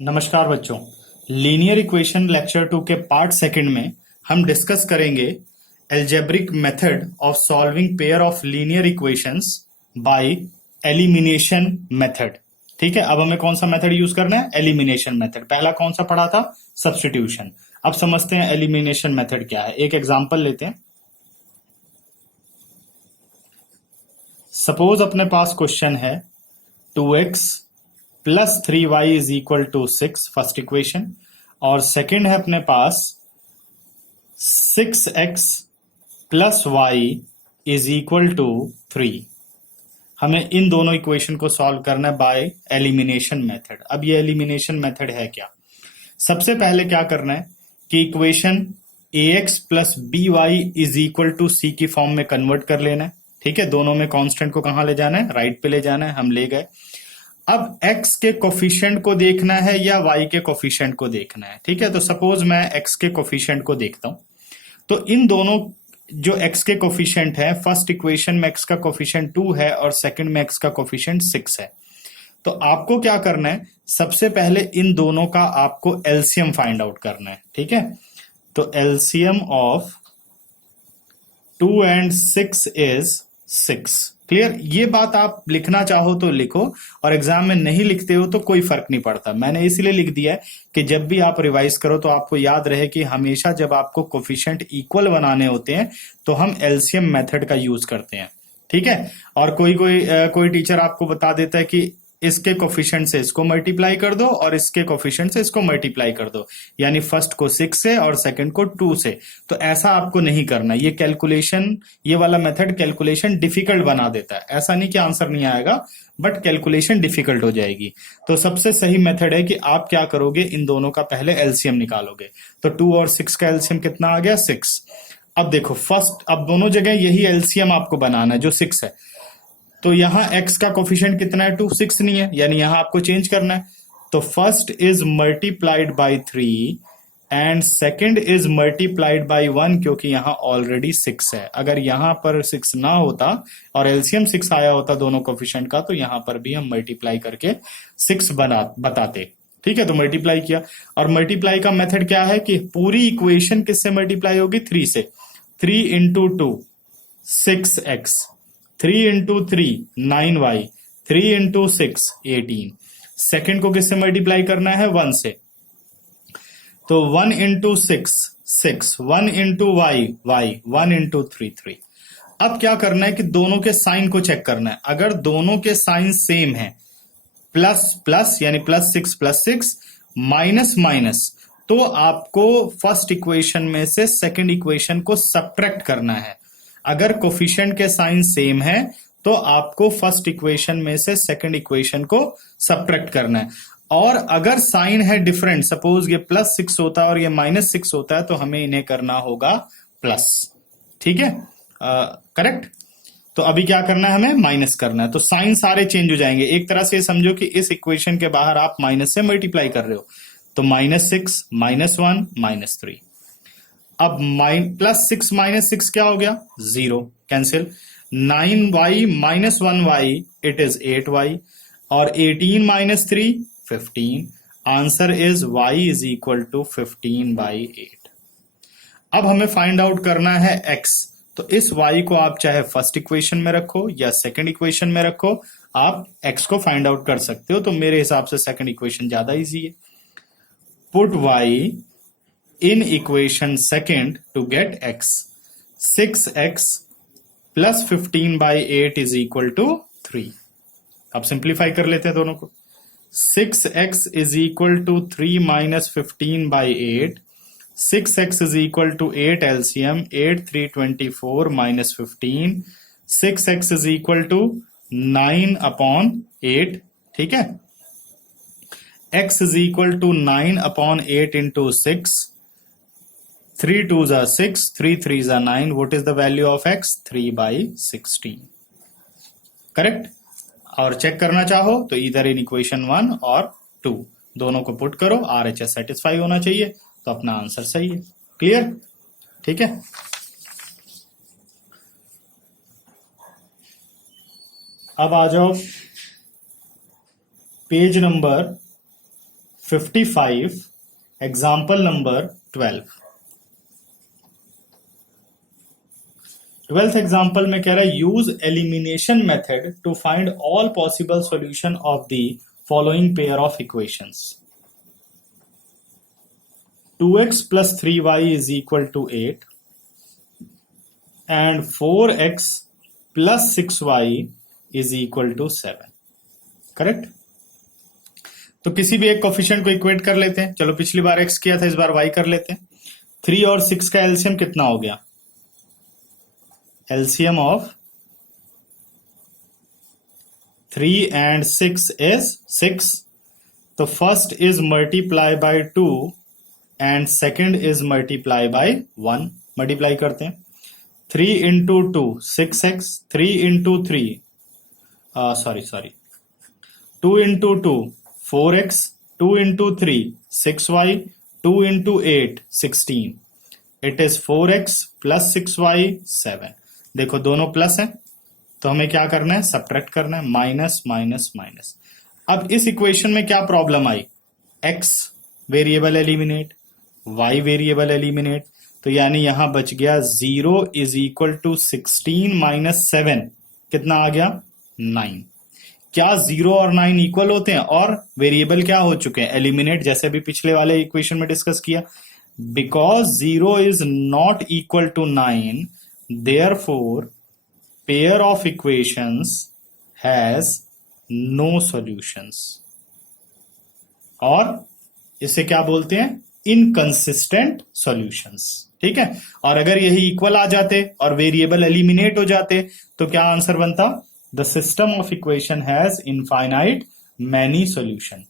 नमस्कार बच्चों। Linear equation lecture 2 के पार्ट सेकंड में हम डिस्कस करेंगे algebraic method of solving pair of linear equations by elimination method. ठीक है, अब हमें कौन सा मेथड यूज करना है? Elimination method. पहला कौन सा पढ़ा था? सब्स्टिट्यूशन। अब समझते हैं एलिमिनेशन मेथड क्या है। एक एग्जांपल लेते हैं। सपोज अपने पास क्वेश्चन है 2x plus 3y is equal to 6, first equation. और सेकंड है अपने पास 6x plus y is equal to 3। हमें इन दोनों इक्वेशन को सॉल्व करना है बाय एलिमिनेशन मेथड। अब ये एलिमिनेशन मेथड है क्या? सबसे पहले क्या करना है कि equation ax plus B Y is equal to C की फॉर्म में कन्वर्ट कर लेना है। ठीक है, दोनों में कांस्टेंट को कहां ले जाना है? राइट पे ले जाना है। हम ले गए। अब x के कोफिशिएंट को देखना है या y के कोफिशिएंट को देखना है। ठीक है, तो सपोज मैं x के कोफिशिएंट को देखता हूं। तो इन दोनों जो x के कोफिशिएंट है, फर्स्ट इक्वेशन में x का कोफिशिएंट 2 है और सेकंड में x का कोफिशिएंट 6 है। तो आपको क्या करना है? सबसे पहले इन दोनों का आपको एलसीएम फाइंड आउट करना है। ठीक है, तो LCM of 2 and 6 is 6। Clear? ये बात आप लिखना चाहो तो लिखो, और एग्जाम में नहीं लिखते हो तो कोई फर्क नहीं पड़ता। मैंने इसलिए लिख दिया है कि जब भी आप रिवाइज करो तो आपको याद रहे कि हमेशा जब आपको कोफिशिएंट इक्वल बनाने होते हैं तो हम एलसीएम मेथड का यूज करते हैं। ठीक है, और कोई टीचर आपको बता देता है कि इसके कोफिशिएंट से इसको मल्टीप्लाई कर दो और इसके कोफिशिएंट से इसको मल्टीप्लाई कर दो, यानी फर्स्ट को 6 से और सेकंड को 2 से। तो ऐसा आपको नहीं करना। ये कैलकुलेशन, ये वाला मेथड कैलकुलेशन डिफिकल्ट बना देता है। ऐसा नहीं कि आंसर नहीं आएगा, बट कैलकुलेशन डिफिकल्ट हो जाएगी। तो सबसे सही मेथड है कि आप क्या करोगे, इन दोनों का पहले एलसीएम निकालोगे। तो 2 और 6 का एलसीएम कितना आ गया? 6। अब देखो फर्स्ट, अब दोनों जगह यही एलसीएम आपको बनाना है जो 6 है। तो यहां x का कोफिशिएंट कितना है? 2, 6 नहीं है, यानी यहां आपको चेंज करना है। तो first is multiplied by 3 and second is multiplied by 1, क्योंकि यहां ऑलरेडी 6 है। अगर यहां पर 6 ना होता और एलसीएम 6 आया होता दोनों कोफिशिएंट का, तो यहां पर भी हम मल्टीप्लाई करके 6 बताते। ठीक है, तो मल्टीप्लाई किया। और मल्टीप्लाई का मेथड क्या है कि पूरी इक्वेशन किससे मल्टीप्लाई होगी? 3 से। 3 into 2 6x, 3 into 3 9y, 3 into 6 18। Second को किससे मल्टीप्लाई करना है? 1 से। तो 1 into 6 6, 1 into y y, 1 into 3 3। अब क्या करना है कि दोनों के साइन को चेक करना है। अगर दोनों के साइन सेम है, प्लस प्लस यानी +6 माइनस माइनस, तो आपको फर्स्ट इक्वेशन में से सेकंड इक्वेशन को सब्ट्रैक्ट करना है। अगर कोफिशिएंट के साइन सेम है तो आपको फर्स्ट इक्वेशन में से सेकंड इक्वेशन को सब्ट्रैक्ट करना है। और अगर साइन है डिफरेंट, सपोज ये +6 होता है और ये -6 होता है, तो हमें इन्हें करना होगा प्लस। ठीक है, करेक्ट। तो अभी क्या करना है? हमें माइनस करना है। तो साइन सारे चेंज हो जाएंगे। एक तरह से समझो कि इस इक्वेशन के बाहर आप माइनस से मल्टीप्लाई कर रहे हो। तो -6 -1 -3। अब +6 -6 क्या हो गया? 0, cancel. 9y - 1y it is 8y, और 18 - 3 15। Answer is y is equal to 15/8। अब हमें फाइंड आउट करना है x। तो इस y को आप चाहे फर्स्ट इक्वेशन में रखो या सेकंड इक्वेशन में रखो, आप x को फाइंड आउट कर सकते हो। तो मेरे हिसाब से सेकंड इक्वेशन ज्यादा इजी है। Put y in equation second to get x. 6x plus 15/8 is equal to 3. अब सिंप्लीफाई कर लेते हैं दोनों को। 6x is equal to 3 minus 15/8. 6x is equal to 8 LCM, 8 3 24 minus 15. 6x is equal to 9/8. ठीक है, x is equal to 9/8 into 6. 3 2s are 6, 3 3s are 9. What is the value of x? 3/16. Correct. और check करना चाहो तो इधर इन equation 1 और 2 दोनों को पुट करो, RHS सेटिस्फाई होना चाहिए, तो अपना आंसर सही है। क्लियर? ठीक है, अब आ जाओ page number 55 example number 12th example में कह रहा है use elimination method to find all possible solution of the following pair of equations 2x plus 3y is equal to 8 and 4x plus 6y is equal to 7. Correct? तो किसी भी एक coefficient को equate कर लेते हैं. चलो पिछली बार x किया था, इस बार y कर लेते हैं. 3 और 6 का एलसीएम कितना हो गया? LCM of 3 and 6 is 6. तो first is multiply by 2 and second is multiply by 1. Multiply करते हैं. 3 into 2 6x, 3 into 3 sorry 2 into 2 4x, 2 into 3 6y, 2 into 8 16. It is 4x plus 6y 7. देखो दोनों प्लस है तो हमें क्या करना है? सब्ट्रैक्ट करना है. Minus minus minus. अब इस इक्वेशन में क्या प्रॉब्लम आई? x variable eliminate, y variable eliminate. तो यानी यहां बच गया 0 इज इक्वल टू 16 माइनस 7. कितना आ गया? 9. क्या 0 और 9 इक्वल होते हैं? और वेरिएबल क्या हो चुके हैं? एलिमिनेट, जैसे अभी पिछले वाले इक्वेशन में डिस्कस किया. Because 0 is not equal to 9, therefore pair of equations has no solutions. और इसे क्या बोलते हैं? Inconsistent solutions. ठीक है. और अगर यही इक्वल आ जाते और वेरिएबल एलिमिनेट हो जाते तो क्या आंसर बनता? The system of equation has infinite many solution.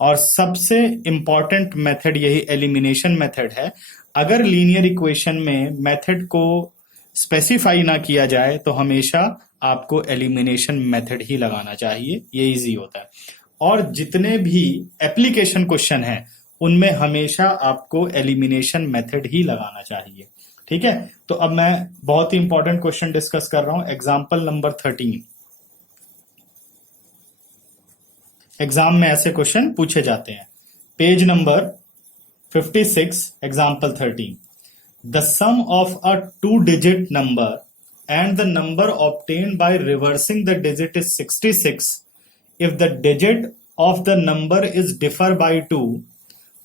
और सबसे इंपॉर्टेंट मेथड यही एलिमिनेशन मेथड है. अगर लीनियर इक्वेशन में मेथड को स्पेसिफाई ना किया जाए तो हमेशा आपको एलिमिनेशन मेथड ही लगाना चाहिए. ये इजी होता है. और जितने भी एप्लीकेशन क्वेश्चन हैं उनमें हमेशा आपको एलिमिनेशन मेथड ही लगाना चाहिए. ठीक है. तो अब मैं बहुत ही इंपॉर्टेंट क्वेश्चन डिस्कस कर रहा हूं. Example number 13. एग्जाम में ऐसे क्वेश्चन पूछे जाते हैं. Page number 56, example 13. The sum of a 2-digit number and the number obtained by reversing the digit is 66. If the digit of the number is differ by 2,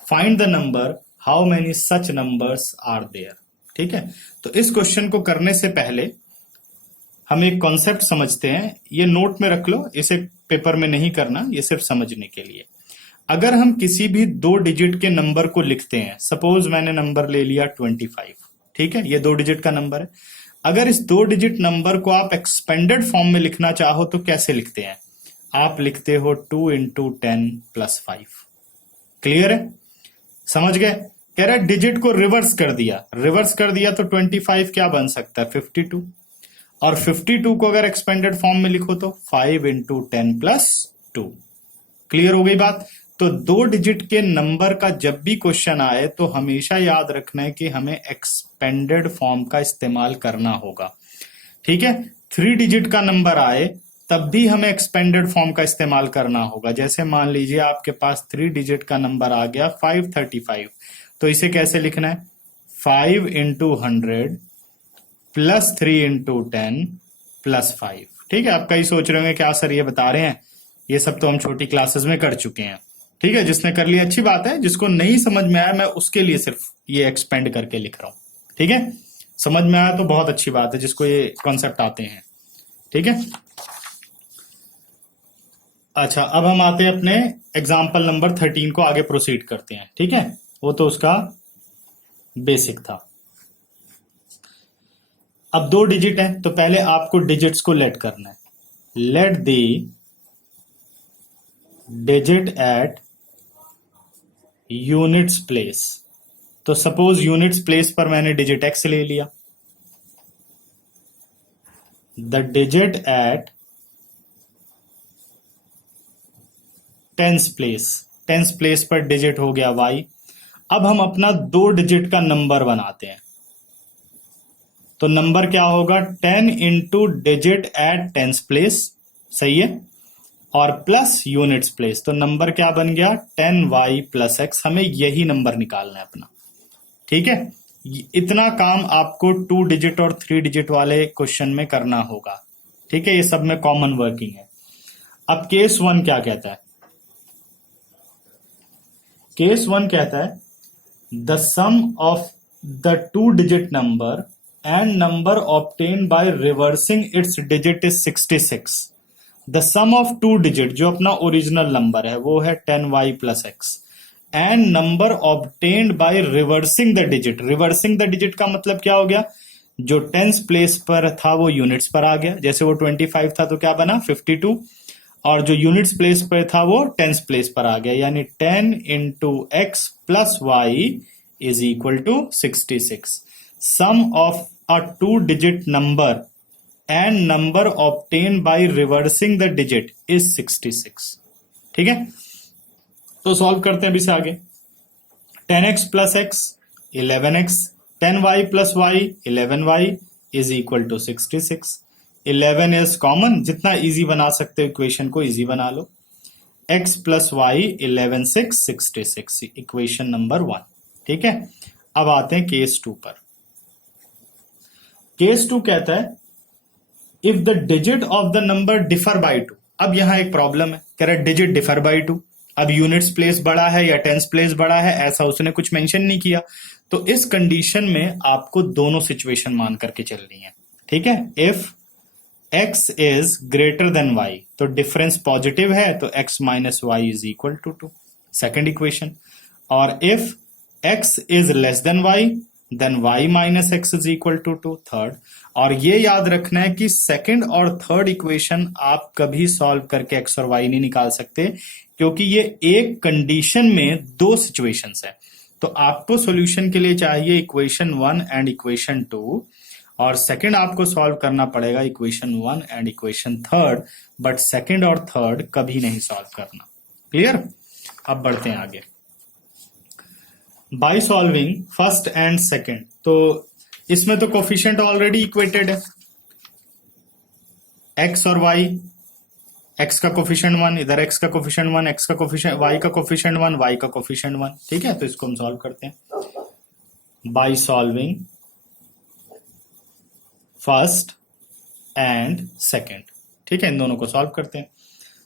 find the number. How many such numbers are there? ठीक है. तो इस question को करने से पहले हम एक कॉन्सेप्ट समझते हैं. ये नोट में रख लो, इसे पेपर में नहीं करना, ये सिर्फ समझने के लिए. अगर हम किसी भी 2 डिजिट के नंबर को लिखते हैं, सपोज मैंने नंबर ले लिया 25. ठीक है. ये 2 डिजिट का नंबर है. अगर इस 2 डिजिट नंबर को आप एक्सपेंडेड फॉर्म में लिखना चाहो तो कैसे लिखते हैं? आप लिखते हो 2 इंटू 10 प्लस 5. क्लियर है? समझ गए? कह रहा है डिजिट को रिवर्स कर दिया. रिवर्स कर दिया तो 25 क्या बन सकता है? 52. और 52 को अगर एक्सपेंडेड फॉर्म में लिखो तो 5 इंटू 10 प्लस 2. क्लियर हो गई बात? तो 2 डिजिट के नंबर का जब भी क्वेश्चन आए तो हमेशा याद रखना है कि हमें एक्सपेंडेड फॉर्म का इस्तेमाल करना होगा. ठीक है. 3 डिजिट का नंबर आए तब भी हमें एक्सपेंडेड फॉर्म का इस्तेमाल करना होगा. जैसे मान लीजिए आपके पास 3 डिजिट का नंबर आ गया 535. तो इसे कैसे लिखना है? 5 इंटू 100 प्लस 3 इंटू 10 प्लस 5. ठीक है. आप कई सोच रहे होंगे क्या सर ये बता रहे हैं, ये सब तो हम छोटी क्लासेस में कर चुके हैं. ठीक है. जिसने कर लिया अच्छी बात है, जिसको नहीं समझ में आया मैं उसके लिए सिर्फ ये एक्सपेंड करके लिख रहा हूं. ठीक है. समझ में आया तो बहुत अच्छी बात है जिसको ये कॉन्सेप्ट आते हैं. ठीक है. अच्छा, अब हम आते हैं अपने एग्जाम्पल नंबर 13 को आगे प्रोसीड करते हैं. ठीक है. वो तो उसका बेसिक था. अब 2 डिजिट है तो पहले आपको डिजिट्स को लेट करना है. Let the digit at units place. तो सपोज यूनिट्स प्लेस पर मैंने डिजिट x ले लिया. The digit at tens place. Tens place पर डिजिट हो गया y. अब हम अपना 2 डिजिट का नंबर बनाते हैं. तो नंबर क्या होगा? 10 into digit at tens place. सही है. और प्लस यूनिट्स प्लेस, तो नंबर क्या बन गया 10y प्लस एक्स। हमें यही नंबर निकालना है अपना, ठीक है। इतना काम आपको 2 डिजिट और 3 डिजिट वाले क्वेश्चन में करना होगा, ठीक है। ये सब में कॉमन वर्किंग है। अब केस 1 क्या कहता है? केस 1 कहता है the sum of the 2 digit number and number obtain by reversing its digit is 66। The sum of 2 digit, जो अपना ओरिजिनल नंबर है वो है 10y plus x, and number obtained by reversing the digit. Reversing the digit का मतलब क्या हो गया? जो टेंस प्लेस पर था वो यूनिट्स पर आ गया। जैसे वो 25 था तो क्या बना 52, और जो यूनिट्स प्लेस पर था वो टेंस प्लेस पर आ गया, यानी 10 into x plus y is equal to 66। Sum of a 2 digit number and number obtain by reversing the digit is 66, ठीक है। तो सॉल्व करते हैं अभी से आगे। 10x plus x 11x, 10y plus y 11y is equal to 66। 11 is common, जितना easy बना सकते हो इक्वेशन को इजी बना लो। x plus y 11 6 66, equation number 1, ठीक है। अब आते हैं केस 2 पर। केस 2 कहता है if the digit of the number differ by 2। अब यहां एक प्रॉब्लम है, कह रहा है डिजिट डिफर बाय 2। अब यूनिट्स प्लेस बड़ा है या टेंस प्लेस बड़ा है, ऐसा उसने कुछ मेंशन नहीं किया। तो इस कंडीशन में आपको दोनों सिचुएशन मान करके चलनी है, ठीक है। If x is greater than y, तो डिफरेंस पॉजिटिव है तो x minus y is equal to 2, second equation. और if x is less than y, then y minus x is equal to 2, third. और ये याद रखना है कि सेकंड और थर्ड इक्वेशन आप कभी सॉल्व करके x और y नहीं निकाल सकते, क्योंकि ये एक कंडीशन में दो सिचुएशंस है। तो आपको सॉल्यूशन के लिए चाहिए इक्वेशन 1 एंड इक्वेशन 2, और सेकंड आपको सॉल्व करना पड़ेगा equation 1 and equation third, but second और थर्ड कभी नहीं सॉल्व करना। क्लियर? अब बढ़ते हैं आगे। By solving first and second, तो इसमें तो कोफिशिएंट ऑलरेडी इक्वेटेड है, x और y। x का कोफिशिएंट 1, इधर x का कोफिशिएंट 1, x का कोफिशिएंट, y का कोफिशिएंट 1, y का कोफिशिएंट 1, ठीक है। तो इसको हम सॉल्व करते हैं by solving first and second, ठीक है। इन दोनों को सॉल्व करते हैं।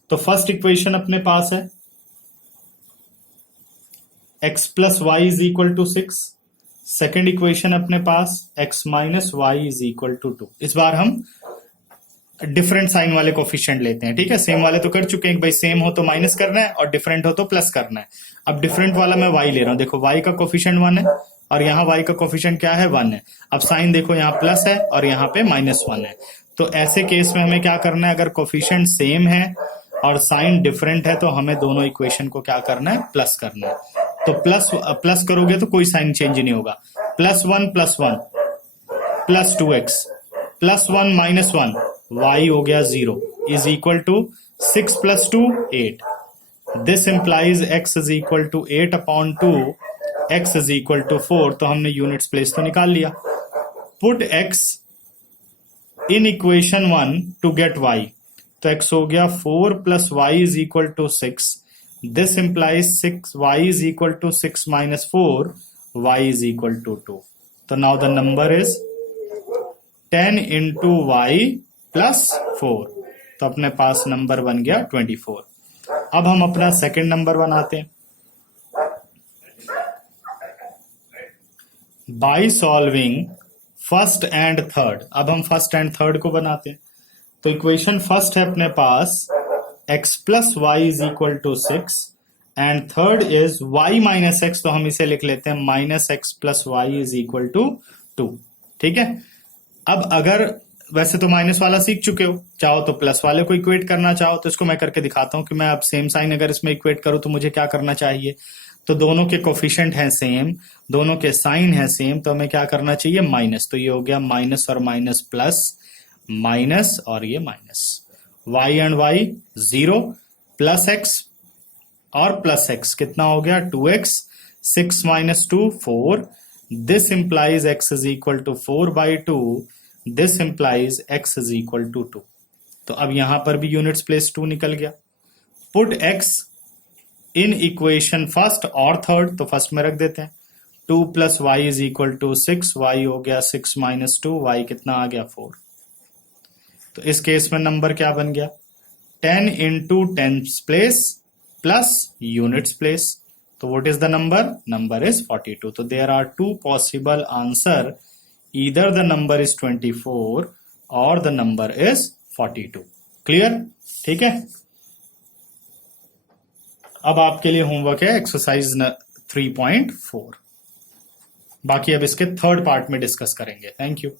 तो फर्स्ट इक्वेशन अपने पास है x plus y is equal to 6। Second equation अपने पास x minus y is equal to 2। इस बार हम डिफरेंट साइन वाले कोफिशिएंट लेते हैं, ठीक है। सेम वाले तो कर चुके हैं, भाई सेम हो तो माइनस करना है और डिफरेंट हो तो प्लस करना है। अब डिफरेंट वाला मैं y ले रहा हूं, देखो y का कोफिशिएंट 1 है और यहाँ y का कोफिशिएंट क्या है 1 है। अब साइन देखो यहाँ प्लस है और यहाँ पे -1 है। तो ऐसे केस में हमें क्या करना है, अगर कोफिशिएंट सेम है और साइन डिफरेंट है तो हमें दोनों इक्वेशन को क्या करना है, प्लस करना है। तो प्लस करोगे तो कोई साइन चेंज नहीं होगा। +1 +1 प्लस 2x प्लस 1 -1 y हो गया 0 is equal to 6 + 2 8। This implies x is equal to 8/2, x is equal to 4। तो हमने यूनिट्स प्लेस तो निकाल लिया। Put x in equation 1 to get y, तो x हो गया 4 + y is equal to 6। This implies 6y is equal to 6 - 4, y is equal to 2। तो now the number is 10 into y plus 4। तो अपने पास number बन गया 24। अब हम अपना सेकंड नंबर बनाते हैं by solving first and third. अब हम फर्स्ट एंड थर्ड को बनाते हैं। तो इक्वेशन फर्स्ट है अपने पास x plus y is equal to 6 and third is y minus x. तो हम इसे लिख लेते हैं -x plus y is equal to 2, ठीक है। अब अगर वैसे तो माइनस वाला सीख चुके हो, चाहो तो प्लस वाले को इक्वेट करना चाहो तो इसको मैं करके दिखाता हूं कि मैं अब सेम साइन अगर इसमें इक्वेट करूं तो मुझे क्या करना चाहिए। तो दोनों के कोफिशिएंट हैं सेम, दोनों के साइन है सेम, तो हमें क्या करना चाहिए, माइनस। तो ये हो गया माइनस और माइनस प्लस, माइनस और ये minus. y and y 0 plus x और प्लस x कितना हो गया 2x, 6 - 2 4। This implies x is equal to 4/2, this implies x is equal to 2। तो अब यहां पर भी यूनिट्स प्लेस 2 निकल गया। Put x in equation first और थर्ड, तो फर्स्ट में रख देते हैं। 2 + y is equal to 6, y हो गया 6 - 2, y कितना आ गया 4। तो इस केस में नंबर क्या बन गया, 10 into 10's place plus units place। तो what is the number? Number is 42। तो there are two possible answer, either the number is 24 or the number is 42। Clear? ठीक है। अब आपके लिए होमवर्क है एक्सरसाइज 3.4। बाकी अब इसके थर्ड पार्ट में डिस्कस करेंगे। Thank you.